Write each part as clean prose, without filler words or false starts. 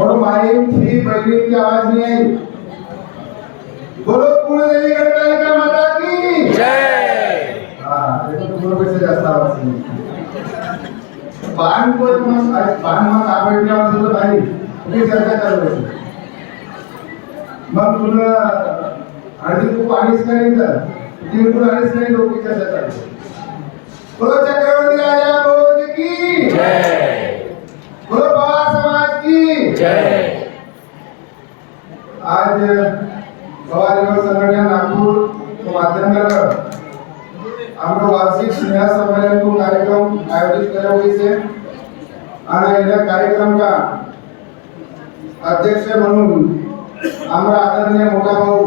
और माई थी बहनी की आवाज नहीं आई। बोलो कुलदेवी गणकालिका माता की जय। हाँ देखो तुम लोग से जाता आवाज नहीं। पान को मत पान मत आवडले असेल तर भाई तुम्ही चर्चा करू मग तुला हळदी खूप आणीच नाही तर तिळगुळ आणीच नाही लोक चर्चा करतात। बोलो चक्रवर्ती राजा भोज की जय। बोलो पवार समाज की जय। आज पवार युवा संघटना नागपुर के माध्यम से हाम्रो वार्षिक स्नेह सम्मेलन को कार्यक्रम आयोजित किया हुआ है और यह कार्यक्रम का अध्यक्ष म्हणून हमारा आदरणीय मोटा भाऊ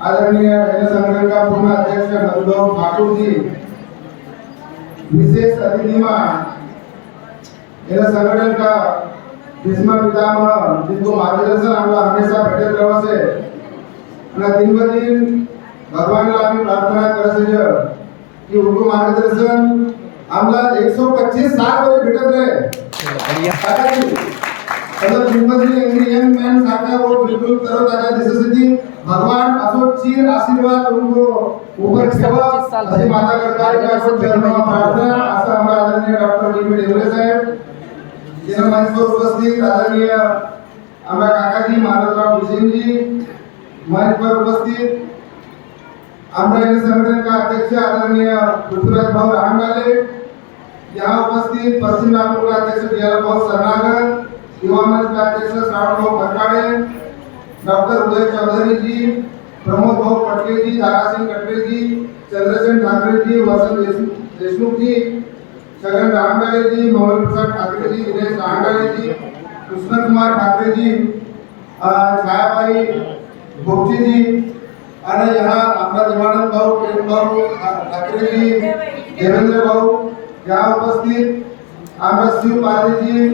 आदरणीय यह संगठन का पूर्ण अध्यक्ष मधुभाऊ ठाकुर जी विशेष अतिथि में यह संगठन का भीष्म पितामह जिनको मार्गदर्शन हमारा हमेशा भेटत रहो से और दिन ब दिन भगवान ला आम्ही प्रार्थना करत की उनको मार्गदर्शन आम्हाला 125 साल वर भेटत रहे मतलब जिंदगी इंडियन मैन साका वो बिल्कुल करो ताजा जैसे भगवान असो चीर आशीर्वाद उनको ऊपर ठेवा असे माता गणकालिका को चरणों में प्रार्थना असा हमारा आदरणीय डॉक्टर डी.बी. डेवरे साहेब जिन्हें मंच पर उपस्थित आदरणीय हमारा काकाजी महाराजराव भुसेन जी मंच पर उपस्थित हमारे संगठन का अध्यक्ष आदरणीय पृथ्वीराज भाऊ राहंगाले यहाँ उपस्थित पश्चिम नागपुर का अध्यक्ष डीआर भाऊ सरनागर युवा मंच का अध्यक्ष श्रावण भाऊ भटकाड़े डॉक्टर उदय चौधरी जी प्रमोद भाऊ पटके जी दारा सिंह कटरे जी चंद्रसेन ठाकरे जी वसंत देशमुख जी छगन राहंगाले जी मोहन प्रसाद ठाकरे जी दिनेश राहंगाले जी कृष्ण कुमार ठाकरे जी छायाबाई भोगची जी और यहाँ अपना देवानंद भाऊ प्रेम भाऊ ठाकरे जी देवेंद्र भाऊ यहाँ उपस्थित हमारा शिव पाली जी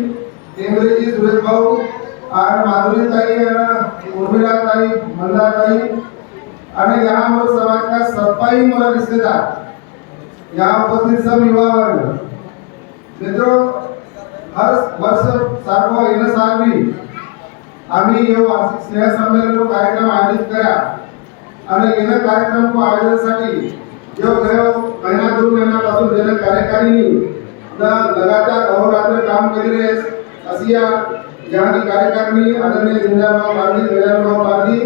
टेंगरे जी सुरेश भाऊ और माधुरी ताई उर्मिला ताई मंदा ताई और यहाँ हमारे समाज का सफाई हमारा रिश्तेदार यहाँ उपस्थित सब युवा वर्ग मित्रों हर वर्ष सारखं येणं साल भी आम्ही ये वार्षिक स्नेह सम्मेलन को कार्यक्रम आयोजित करा आणि या कार्यक्रम को आयोजनासाठी जो गयो महीना 2 महिन्यापासून जन कार्यकारिणी लगातार अहोरात्र काम करी रहे असिया यहाँ की कार्यकारिणी आदरणीय जिंदाबाद पारदी गजानभाऊ पारदी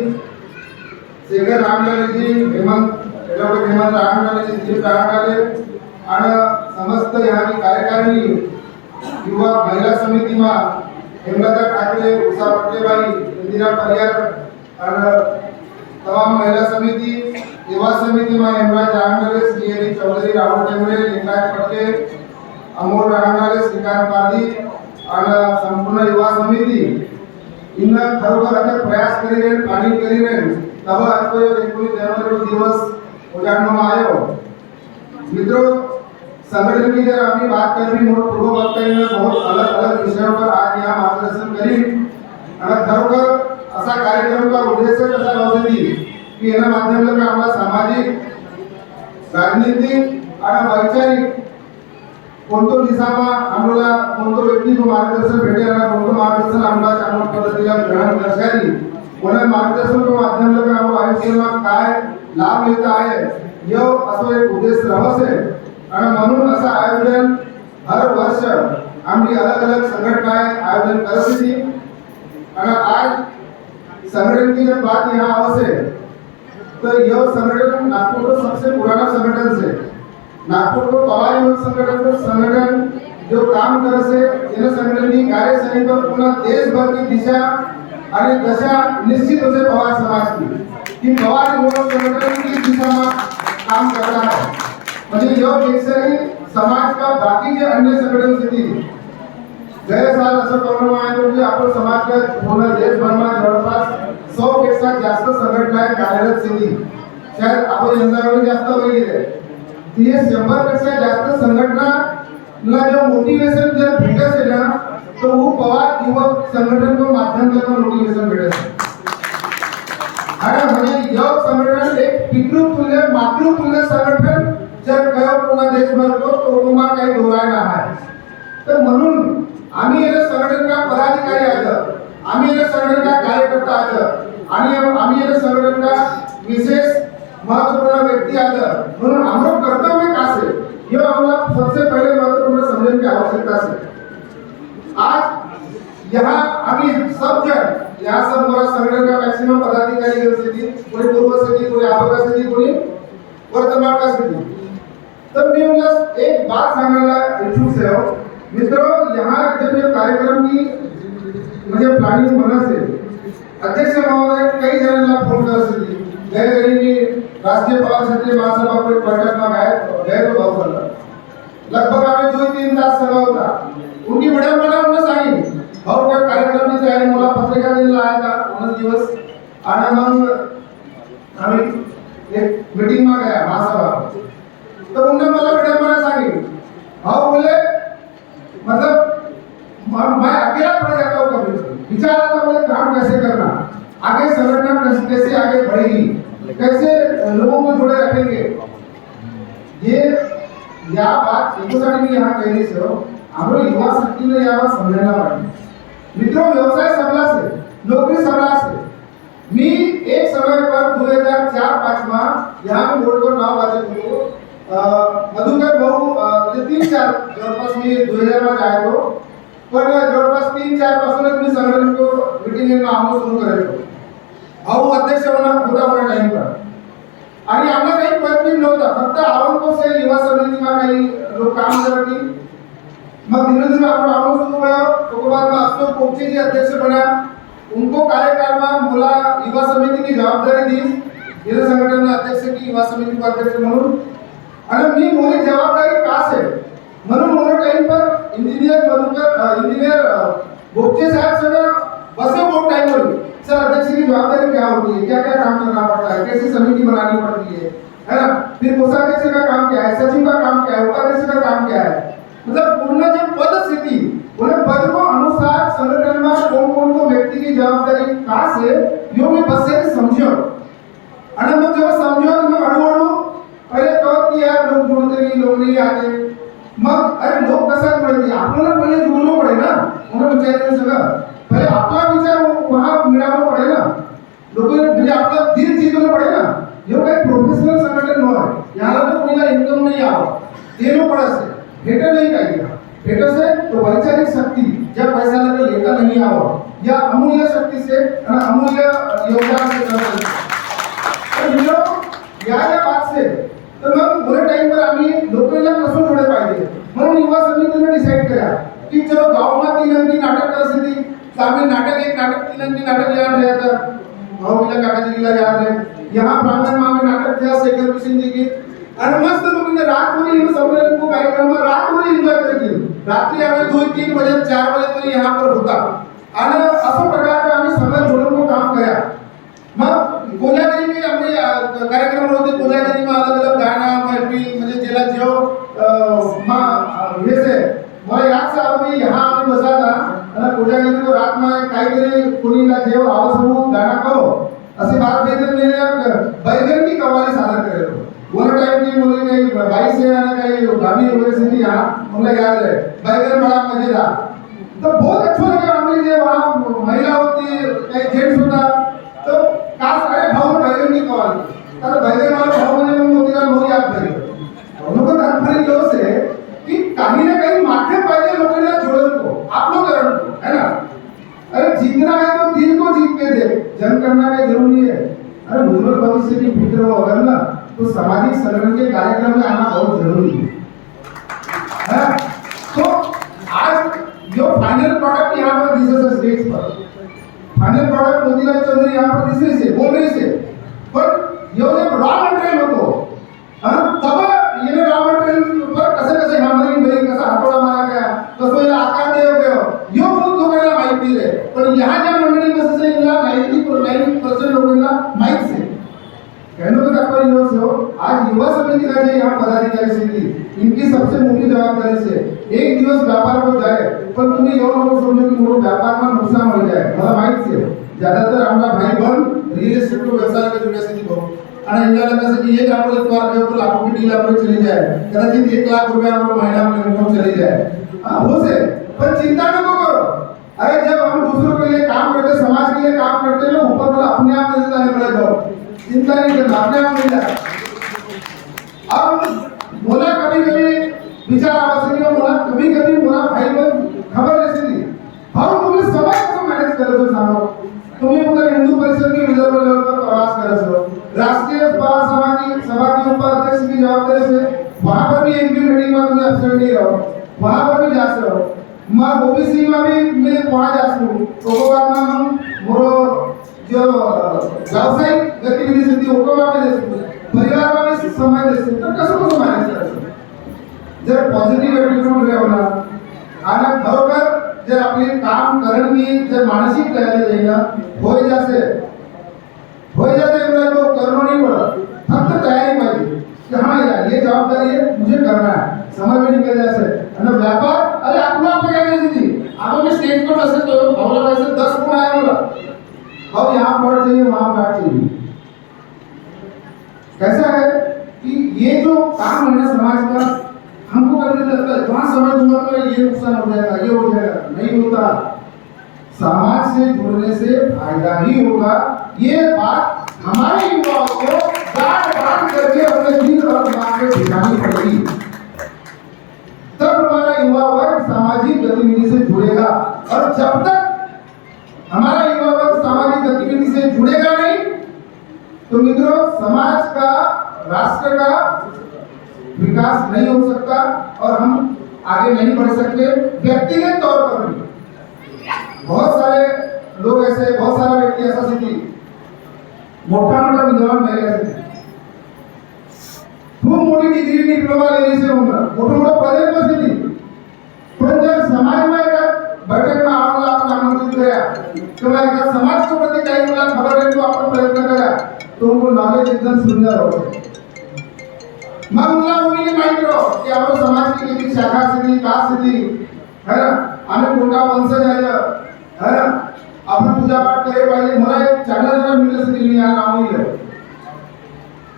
शेखर रामलाले जी हेमंत डॉक्टर हेमंत रामलाले जी दिलीप रामलाले और समस्त यहाँ की कार्यकारिणी युवा महिला समिति में हेमलता ठाकरे उषा पटलेबाई इंदिरा परियार और तमाम महिला समिति युवा समिति में हेमराज रामलाले श्री चौधरी राहुल टेमरे लिंगायत पटके अमोल रामलाले श्रीकांत पारदी और संपूर्ण युवा समिति इन खरोखर आता प्रयास करी रहे प्लानिंग करी रहे तब आज को 19 जनवरी दिवस उजाड़ने आयो मित्रों संगठन की जब अपनी बात कर रही मोट पूर्व वक्ता ने बहुत अलग अलग विषयों पर आज यहाँ मार्गदर्शन करी और खरोखर असा कार्यक्रम का उद्देश्य कसा होती की एना माध्यमातून आपला सामाजिक राजनीतिक और वैचारिक कोणतो दिशामा आम्हाला कोणतो व्यक्ती को मार्गदर्शन भेटे आणि कोणतो मार्गदर्शन आम्हाला चांगल्या पद्धतीने ग्रहण करशाली कोणा मार्गदर्शन के माध्यम से हम आयुष्य में काय लाभ लेता है यो असो एक उद्देश्य रहसे आणि म्हणून असं आयोजन हर वर्ष आमची अलग अलग संघटनाएं आयोजन करत थी आणि आज संगठन की जब बात यहाँ आवसे तो यह संगठन नागपुर का सबसे पुराना संगठन से नागपुर को पवार युवक संगठन जो काम कर से इन संगठन की कार्य सैनिक पूर्ण देश भर की दिशा और दशा निश्चित होते पवार समाज की कि पवार युवक संगठन की दिशा में काम करता है म्हणजे यो पेक्षा ही समाज का बाकी के अन्य संगठन से थी गए साल असं प्रमाण आहे म्हणजे आपण समाज का पूर्ण देश भर में जवळपास 100 पेक्षा जास्त संघटनाएं कार्यरत थी शायद आपण यंदावर जास्त वगैरे ये 100 पेक्षा जास्त संघटना ला जो मोटिवेशन जर भेटत है ना तो वो पवार युवक संगठन को माध्यम से मोटिवेशन भेटत है अरे म्हणजे युवक संगठन एक पितृतुल्य मातृतुल्य संगठन जर कयो पूर्ण देशभर को तो तुम्हाला काही दोरायला आहे तर म्हणून आम्ही ये संघटन का पदाधिकारी आहोत, आम्ही ये संगठन का कार्यकर्ता आहोत आणि आम्ही ये संगठन का विशेष महत्वपूर्ण व्यक्ति आहोत म्हणून हमारा कर्तव्य का से ये हमें सबसे पहले महत्वपूर्ण समझने की आवश्यकता है। आज यहाँ अभी सब जन यहाँ सब हमारा संगठन का मैक्सिमम पदाधिकारी स्थिति कोई पूर्व स्थिति कोई आगे स्थिति कोई वर्तमान का स्थिति। तब मैं उनका एक बात सांगना इच्छुक से हो मित्रों, यहाँ जब ये कार्यक्रम की मुझे प्लानिंग बना से अध्यक्ष महोदय कई जणांना फोन करत होती गए की राष्ट्रीय पवार क्षेत्रीय महासभा को बैठक में गए तो भाव बोला लगभग आम्ही 2-3 तास सभा होता उनकी विडंबना उन्हें सांगी भाऊ का कार्यक्रम की तयारी मला पत्रिका देने आया था 19 दिवस आणि मग आम्ही एक मीटिंग में गया महासभा तो उन्होंने मला विडंबना सांगी भाऊ बोले मतलब मैं अकेला पड़ जाता हूँ कभी विचार आता मुझे काम कैसे करना आगे संगठन कैसे आगे बढ़ेगी कैसे लोगों को जोड़े रखेंगे ये या बात एकोसाठी मी यहाँ कहने से हो हमारे युवा शक्ति ने यहाँ समझना पड़ेगा। मित्रों व्यवसाय सबला से नौकरी सबला से मी एक समय पर 2004-5 में यहाँ पे बोर्ड पर नाव वाचक होतो मधुकर भाऊ 3-4 जवळपास मी 2000 मध्ये आलो पण जवळपास 3-4 पासूनच मी संघटन को मीटिंग में आम्ही सुरू करायचो भाऊ अध्यक्ष होता होता टाइम पर आणि आम्हाला काही पदवी नव्हता फक्त आवडको से युवा समिति में काही लोग काम करती मग धीरे धीरे आपण आवड सुरू हुआ उसके बाद में अशोक पोपचे जी अध्यक्ष बना उनको कार्यकाल में बोला युवा समिति की जवाबदारी दी ये संगठन अध्यक्ष की युवा समिति को अध्यक्ष म्हणून आणि मी मोरी जवाबदारी का से म्हणून मोरे टाइम पर इंजीनियर बोपचे साहब सगळं बसे बहुत टाइम हो सर अध्यक्ष की जवाबदारी क्या होती है क्या क्या काम करना पड़ता है कैसी समिति बनानी पड़ती है ना फिर कोषाध्यक्ष का काम क्या है सचिव का काम क्या है उपाध्यक्ष का काम क्या है मतलब पूर्ण जो पद स्थिति उन्हें पद को अनुसार संगठन में कौन कौन को व्यक्ति की जवाबदारी का से यो मैं बस से समझो आणि मग जेव्हा समझो मग हळूहळू पहले कळत की यार लोग जुड़ते नहीं लोग नहीं आते मग अरे लोग कसा जुड़ते आपल्याला पहिले जुळलो पडे ना उन्हें विचारायचं सगळं पहले आपला विचार वहां मिळावं पडे ना लोक म्हणजे आपला दिल जीतवलं पडे ना यो काही प्रोफेशनल संगठन नव्हे याला तो कोणाला इन्कम नहीं आवा देनो पड़े से भेटे नहीं चाहिए भेटे से तो वैचारिक शक्ति जब पैसा लगे लेता नहीं आवा या अमूल्य शक्ति से अमूल्य योगदान से तो मिलो या बात से तर मग थोड्या टाइम पर आम्ही लोकांना कसं जोडे पाहिजे म्हणून युवा समितीने डिसाइड केला की चलो गावात 3 अंकी नाटक परिस्थिती सामने नाटक एक नाटक 3 अंकी नाटक याद है तो भाऊला काकाजी गिला याद है यहाँ प्रांगण में हमें नाटक था शेखर किशन जी की आणि मस्त लोकांना रात भर इन सम्मेलन को कार्यक्रम में रात भर एंजॉय करती रात्रि आम्ही 2-3 बजे 4 बजे तरी यहाँ पर होता आणि असं प्रकार का आम्ही सगळं जोडून को काम किया मग कोल्यागिरी में आम्ही कार्यक्रम होते कोल्यागिरी में अलग अलग गाना महफिल म्हणजे जेला जो हे से मला याद से आम्ही यहाँ आम्ही बसा था आणि कोल्यागिरी को रात में काहीतरी कोणीला जेव आवसू गाना कहो असे बात भेटत मेरे बैगन की कवाली सादर करे वो टाइम की मुझे कहीं भाई से आना कहीं गामी यूनिवर्सिटी यहाँ मुझे याद है बैगन बड़ा मजेदार तो बहुत अच्छा लगा हमें जे वहाँ महिला होती कहीं जेंट्स होता तो काश अरे भाव में बैगन की कवाली तर बैगन वाला भाव म्हणजे मग मोतीला मोरी याद बैगन उनको तात्पर्य यो से कि कहीं ना कहीं माध्यम पाहिजे लोकांना जोड़न को आपलोकरण को है ना अरे जीतना है तो दिल को जीत के दे जन करना क्या जरूरी है अरे उज्जवल भविष्य की फिक्र हो अगर ना तो सामाजिक संगठन के कार्यक्रम में आना बहुत जरूरी है तो आज जो फाइनल प्रोडक्ट यहाँ पर दिसे स्टेज पर फाइनल प्रोडक्ट मोतीलाल चौधरी यहाँ पर दिसरे से बोल रहे से पर यो जब रॉ मटेरियल होतो तब ये रॉ मटेरियल पर कसे हमारी बरी कसा हातोडा मारा गया कसं याला आकार दिया गया यो बहुत लोकांना माहिती आहे पण यहाँ ज्या मंडळी बसते इनला 90% लोकांना माहित से कहने का तात्पर्य यो से आज युवा समिति का जो यहाँ पदाधिकारी समिति इनकी सबसे मोटी जवाबदारी से एक दिवस व्यापार हो जाए पर तुम्हें यो लोग समझो कि मोर व्यापार में नुकसान हो जाए मला माहित से ज्यादातर हमारा भाई बहन रियल एस्टेट को व्यवसाय का जुड़े से बहुत आणि इंडियाला कसं की एक आपण उत्पाद घेतो लाखों की डील आपण चली जाए कदाचित 1 लाख रुपया आपण महीना में इनकम चली जाए हो से पर चिंता नको करो। अरे जब हम दूसरों के लिए काम करते, समाज के लिए काम करते ना, ऊपर वाला अपने आप दे देता है बड़े को, चिंता नहीं करना, अपने आप मिल जाएगा। अब बोला कभी कभी विचार आवश्यक है, बोला कभी कभी बोला भाई को खबर ऐसी थी, भाऊ तुम्हें समय को मैनेज करो तो सांगो, तुम्हें उधर हिंदू परिषद के विदर्भ लेवल पर प्रवास करो, राष्ट्रीय सभा के उपाध्यक्ष की जवाबदारी से वहां पर भी एक भी मीटिंग में तुम्हें अब्सेंट नहीं रहो, वहां पर भी जा रहो। मैं ओबीसी में भी मैं वहां जा सकूं, तो बाद में हम मोरो जो व्यावसायिक गतिविधि से थी वो वहां पे दे सकूं, परिवार में भी समय दे सकूं, तो कसं मैनेज करायचं? जर पॉझिटिव्ह ॲटिट्यूड ठेवला आणि खरोखर जर आपले काम करण्याची जर मानसिक तयारी राहील ना, होय जासे एवढा तो करणं नहीं पड़त, फक्त तयारी पाहिजे कि हाँ यार ये जवाबदारी है, मुझे करना है, समय में निकल जासे। आणि व्यापार अरे आपला आप क्या कैसी थी, आप में स्टेज पर बसे तो भावला वैसे 10 गुण आया बोला, अब यहाँ पढ़ चाहिए वहाँ बैठ चाहिए। कैसा है कि ये जो काम है ना समाज का, हमको करने लगता है वहां समय दूंगा तो ये नुकसान हो जाएगा, ये हो जाएगा, नहीं होता। समाज से जुड़ने से फायदा ही होगा। ये बात हमारे युवाओं को गांठ बांध करके अपने दिल और दिमाग में बिठानी पड़ेगी, तब हमारा युवा वर्ग सामाजिक गतिविधि से जुड़ेगा। और जब तक हमारा युवा वर्ग सामाजिक गतिविधि से जुड़ेगा नहीं, तो मित्रों समाज का, राष्ट्र का विकास नहीं हो सकता और हम आगे नहीं बढ़ सकते। व्यक्तिगत तौर पर भी बहुत सारे लोग ऐसे, बहुत सारे व्यक्ति ऐसा सिद्धी मोठा मोठा विद्वान झाले असते, खूप मोठी डिग्री डिप्लोमा लेने से होगा, मोठं मोठं पदवी बसली, पण जर समाज में एका बैठक में आपला आपण आमंत्रित करा किंवा एका समाज के प्रति काही मुला खबर आहे तो आपण प्रयत्न करा, तो उनको नॉलेज एकदम सुंदर होते। मग मुला मुलीने माहित करो की आपण समाज की किती शाखा स्थिती, कास्ट स्थिती है ना, आम्ही कोणता वंशज आहे है ना, आपण पूजा पाठ करे पाहिजे। मला एक चांगला जरा मित्र से दिल्ली यहाँ नाम नहीं ले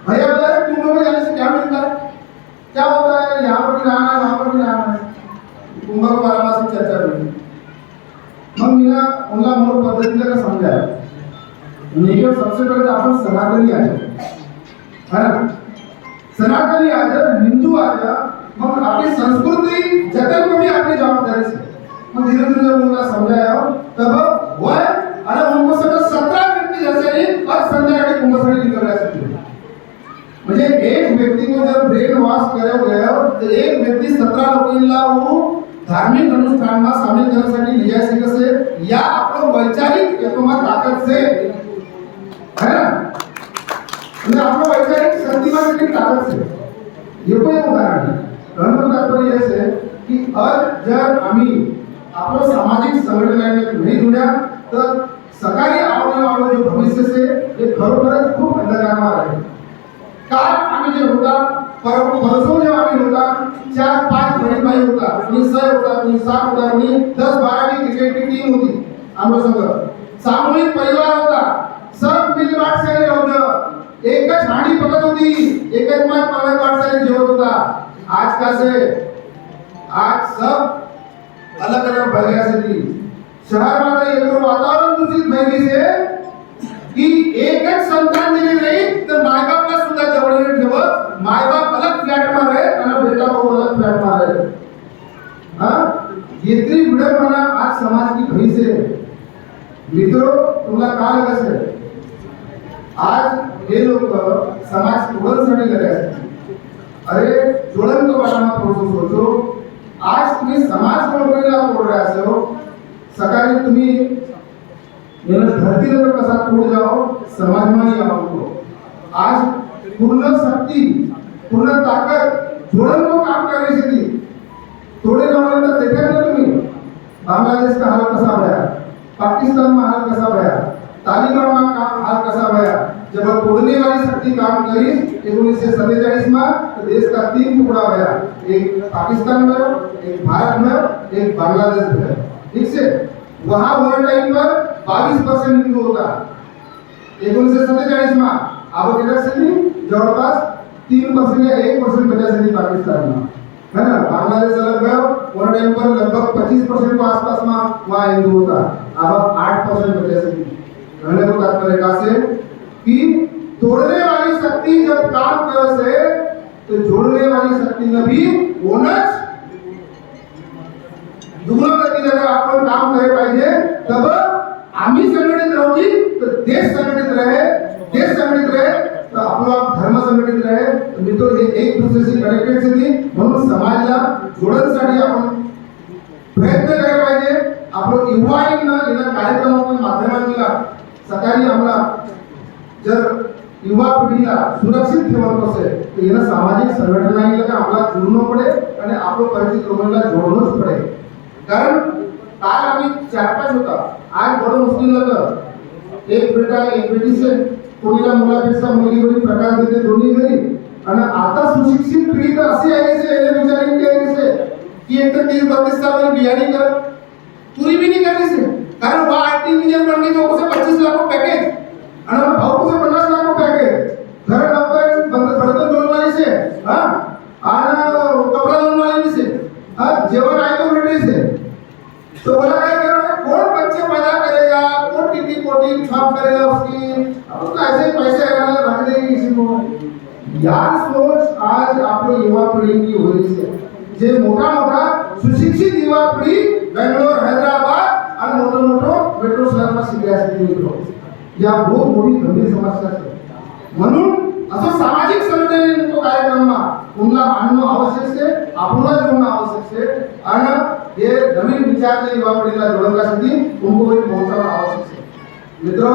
भैया, बता रहे कुंभ में जाने से क्या मिलता है, क्या होता है, यहाँ पर भी रहना है, वहाँ पर भी रहना है, कुंभ को बारहमासी चर्चा हुई। मग मीना उनला मूल पद्धतीला का समजाया, नियम सबसे पहले तो अपन सनातनी आ जाए है ना, सनातनी आ जाए, हिंदू आ जाए, मग अपनी संस्कृति जतन को भी अपनी जवाबदारी से मग धीरे धीरे जब उनका समझाया तब वह अरे उनको सगळं 17 व्यक्ति जैसे और संध्याकाळी कुंभसाठी निकल रहा है। म्हणजे एक व्यक्ति को जब ब्रेन वॉश करे गया तो एक व्यक्ति 17 लोकांना वो धार्मिक अनुष्ठान में शामिल करण्यासाठी लिहायचे कसे, या आपलं वैचारिक एकमा ताकद से है ना, म्हणजे आपलं वैचारिक शक्तिमान की ताकद से। ये कोई उदाहरण है। कहने तात्पर्य ऐसे कि जर आम्ही आपलं सामाजिक संघटनांमध्ये नाही जुड्या तर सकाळी आवडे वाले जो भविष्य से ये खरोखरच खूप अंधकारमय आहे। काल आम्ही जे होता परसों जेव्हा आम्ही होता 4-5 बहीण भाई होता, कोणी 6 होता, कोणी 7 होता, कोणी 10-12 की क्रिकेट की टीम होती आमच्या संघ, सामूहिक परिवार होता, सब मिलबाट से होतं, एकच हांडी पकत होती, एकच मात पकत से जेवत होता। आज का से आज सब अलग अलग भैया से थी, शहर में एक वातावरण दूषित भैली से कि एकच संतान दिली नाही तर मायबापला सुद्धा जवळ नाही ठेवत, मायबाप अलग फ्लॅट में रहे आणि बेटा भाऊ अलग फ्लॅट में रहे। हाँ इतनी विडंबना आज समाज की भई से। मित्रों तुम्हाला काय लगे, आज हे लोग समाज तोडण्यासाठी लगे आहेत। अरे जोड़न तो बारे में थोडं सोचो, आज तुम्ही समाज तोडण्याला तोड रहे असो, सकाळी तुम्ही धरतीला कसा तोड जाओ समाज में ही आओ। आज पूर्ण शक्ति, पूर्ण ताकत जोड़न को काम करने से थी, थोड़े नॉलेज तो देखा ना तुम्ही बांग्लादेश का हाल कसा भया, पाकिस्तान में हाल कसा भया, तालिबान में काम हाल कसा भया। जब तोड़ने वाली शक्ति काम करी 1947 में तो देश का 3 टुकड़ा भया, एक पाकिस्तान में, एक भारत में, एक बांग्लादेश में। ठीक से वहां वर टाइम पर 22% हिंदू होता 1947 में, अब किती जवळपास 3% या 1% बचासाठी पाकिस्तान में। है ना। बांग्लादेश से लगभग वन टाइम पर लगभग 25% के आसपास में वहाँ हिंदू होता, अब 8% बचे से। कहने को तात्पर्य का से कि तोड़ने वाली शक्ति जब काम करे से तो जोड़ने वाली शक्ति में भी होना दुगना गती अगर आपण काम करे पाहिजे तब आम्ही संघटित राहू तो देश संघटित रहे, देश संघटित रहे तो आपला धर्म संघटित रहे। तो मित्रों हे एक दुसऱ्याशी कनेक्टेड सिटी म्हणून समाजाला जोडण्यासाठी आपण प्रयत्न करायला पाहिजे। आपण युवाईंना या कार्यक्रमाच्या माध्यमातून सकाळी आम्हाला जर युवा पिढीला सुरक्षित ठेवणं असेल तर याला सामाजिक संघटनांना का आपला जोडणं पडे आणि आपलं परिचित लोकांना जोडणंच पडे। कारण काल आम्ही 4-5 होता, आज बडो मुश्किल लग एक बेटा एक बेटी से कोणीला मुलापेक्षा मुली वरी प्रकार देते दोन्ही घरी आणि आता सुशिक्षित पिढी तर अशी आहे से ele विचारिंग के से की एक तर 30-32 साल में बियानी कर पूरी भी नहीं करने से कारण वो आईटी इंजीनियर बन गए तो उसे 25 लाख का पैकेज आणि भाऊ को 50 लाख का पैकेज घर नौकर बर्तन धोने वाले से हां और कपड़ा धोने वाले से हां जेवण आहे तो भेटले से तो बोला क्या कर रहा है कौन बच्चे पैदा करेगा, कौन टिकी पोटी छाप करेगा उसकी, अब तो ऐसे ही पैसे लगाना रख देंगे किसी को। यार सोच आज आप लोग युवा पीढ़ी की हो रही है जे मोटा मोटा सुशिक्षित युवा पीढ़ी बेंगलोर हैदराबाद और मोटो मोटो मेट्रो शहर में शिकायत होती या बहुत मोठी गंभीर समस्या है। म्हणून असं सामाजिक संघटनेने तो कार्यक्रमમાં उनला आणणं आवश्यक છે, આપણું જોડणं आवश्यक છે અને ये नवीन विचार ने युवा पीढ़ी का जोड़ण्यासाठी उनको भी पहुंचाना आवश्यक है। मित्रों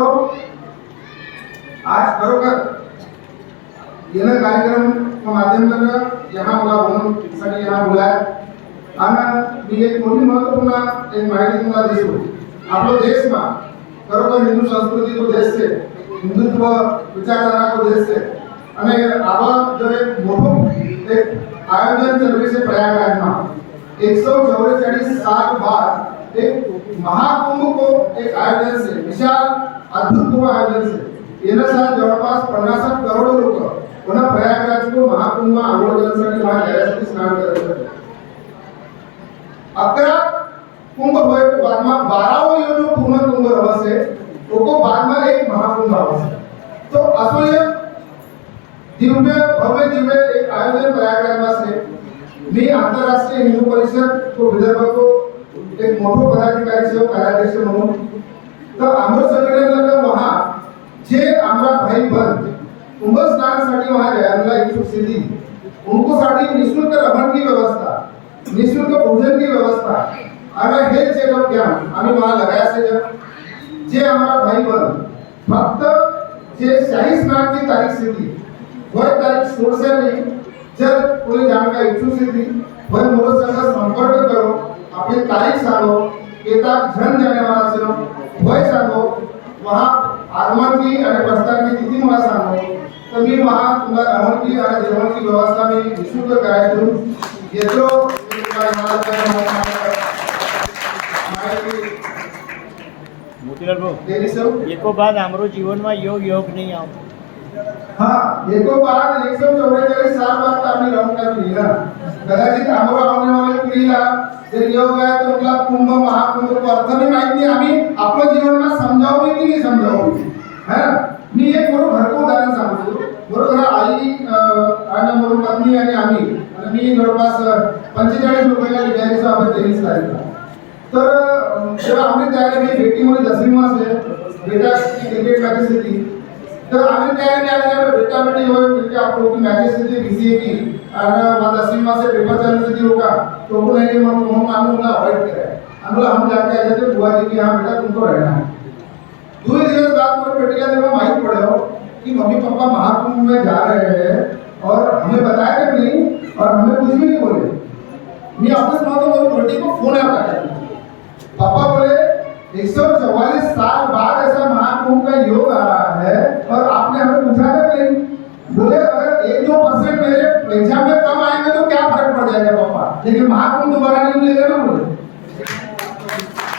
आज खरोखर यह कार्यक्रम के माध्यम से यहाँ मला बोलण्यासाठी यहाँ बुलाया आणि मी एक मोठी महत्वपूर्ण एक माहिती तुम्हाला देतो। आपलो देश में खरोखर हिंदू संस्कृति को देश से हिंदुत्व विचारधारा को देश से અને આવા જો એક મોટું એક આયોજન ચલવે છે પ્રયાગરાજમાં 144 साल बाद एक महाकुंभ को एक आयोजन से विशाल अद्भुतपूर्ण आयोजन से येना साथ जवळपास 50 करोड़ लोक पुन्हा प्रयागराज को महाकुंभ में आंघोळ करण्यासाठी वहां जाण्यासाठी स्नान करतात। 11 कुंभ हुए तो बाद में 12वां यो जो पूर्ण कुंभ रहશે तो को बाद में एक महाकुंभ आवશે। तो असो ये दिव्य भव्य दिव्य एक आयोजन प्रयागराज में से मी आंतरराष्ट्रीय हिंदू परिषद को विदर्भ को एक मोठो पदाधिकारी से कार्याध्यक्ष म्हणून तर आम्ही संघटनेला वहां जे आमरा भाई बंद कुंभ स्नानासाठी वहां जायला इच्छुक स्थिती उनको साठी निशुल्क रमण की व्यवस्था, निशुल्क भोजन की व्यवस्था और हेल्थ चेकअप कैंप आम्ही वहां लगाया से जे हमारा भाई बंद फक्त जे शाही स्नान की तारीख से थी वह तारीख 16 से नहीं जब कोई जाने का इच्छुक थी वह मोर संग संपर्क करो, अपनी तारीख सांगो, एकाक जन जाने वाला से वह सांगो, वहाँ आगमन की और प्रस्थान की तिथि मला सांगो तो मी वहाँ तुम्हाला रमण की और जेवण की व्यवस्था में निःशुल्क कराय करू येतो। मोतीलाल भाऊ एको बाद आमरो जीवन में योग नहीं आओ हाँ एको बाद 144 साल बाद आम्ही राहून काय पिढीला कदाचित आम्हाला आवडणे वाले पिढीला जर योग आहे तर उनला कुंभ महाकुंभ को अर्थ भी माहित नहीं आम्ही आपलं जीवन में समजावू की नहीं समजावू है ना। मी एक मोठं घरको उदाहरण सांगतो। बरोबर आई आणि मोर पत्नी आणि आम्ही आणि मी जवळपास 45 लोकांना लिहायचं आपण 23 तारीखला तर जेव्हा आम्ही त्याला मी भेटीमध्ये 10वी मासे बेटा की क्रिकेट मॅचेस होती तर आम्ही तयारी आले बेटा बेटी होय मिलके आप लोग की मैचेस थी बीसीए की और बाद 10वीं माह से पेपर चालू थी होगा तो वो नहीं हम आने उनका अवॉइड करे हम जाके आए थे बुआ जी की हाँ बेटा तुमको रहना है। 2 दिवस बाद मेरे बेटे का जब माइक पड़े कि मम्मी पापा महाकुंभ में जा रहे हैं और हमें बताया कि नहीं और हमें कुछ भी नहीं बोले। मैं ऑफिस में तो मेरे बेटे को फोन आया पापा बोले 144 साल बाद ऐसा महाकुंभ का योग आ रहा है और आपने हमें पूछा था नहीं। बोले अगर 1-2% मेरे एग्जाम में कम आएंगे तो क्या फर्क पड़ जाएगा पापा, लेकिन महाकुंभ दोबारा नहीं मिलेगा ना। बोले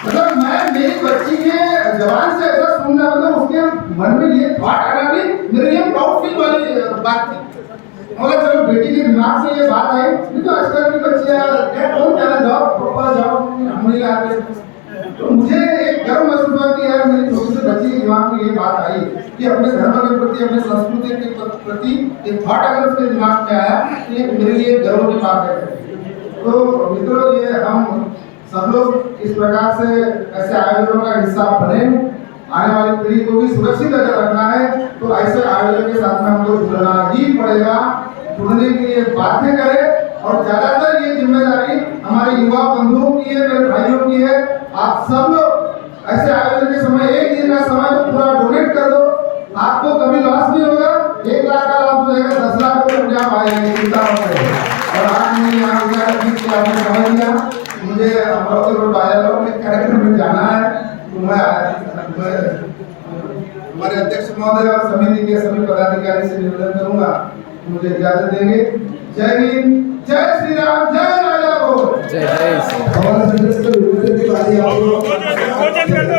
मतलब मैं मेरी बच्ची के जवान से ऐसा सुनना मतलब उसके मन में ये थॉट आना भी मेरे लिए प्राउड फील वाली बात थी। बोला चलो बेटी के दिमाग से ये बात आई, नहीं तो आजकल की बच्चियां कौन कहना जाओ पापा जाओ हम नहीं लाते। तो मुझे एक गर्व महसूस हुआ कि यार मेरी छोटी सी बच्ची के दिमाग में ये बात आई कि अपने धर्म के प्रति, अपने संस्कृति के प्रति एक थॉट अगर उसके दिमाग में आया तो ये मेरे लिए गर्व की बात है। तो मित्रों, ये हम सब लोग इस प्रकार से ऐसे आयोजनों का हिस्सा बने, आने वाली पीढ़ी को भी सुरक्षित अगर रखना है तो ऐसे आयोजन के साथ में हमको जुड़ना ही पड़ेगा। जुड़ने के लिए बाध्य करें और ज्यादातर ये जिम्मेदारी हमारे युवा बंधुओं की है, मेरे भाइयों की है। आप सब लोग ऐसे आयोजन के समय एक दिन का समय तो पूरा डोनेट कर दो, आपको कभी लॉस नहीं होगा। 1 लाख का लॉस हो जाएगा, 10 लाख रुपए आप आएंगे, चिंता मत करें। और आज मैं यहाँ विचार की आपने समझ लिया, मुझे अमरावती रोड बाजार में कार्यक्रम में जाना है, तो मैं हमारे अध्यक्ष महोदय और समिति के सभी पदाधिकारी से निवेदन करूंगा मुझे इजाजत देंगे। जय हिंद, जय श्री राम, जय राजा बोल। जय जय श्री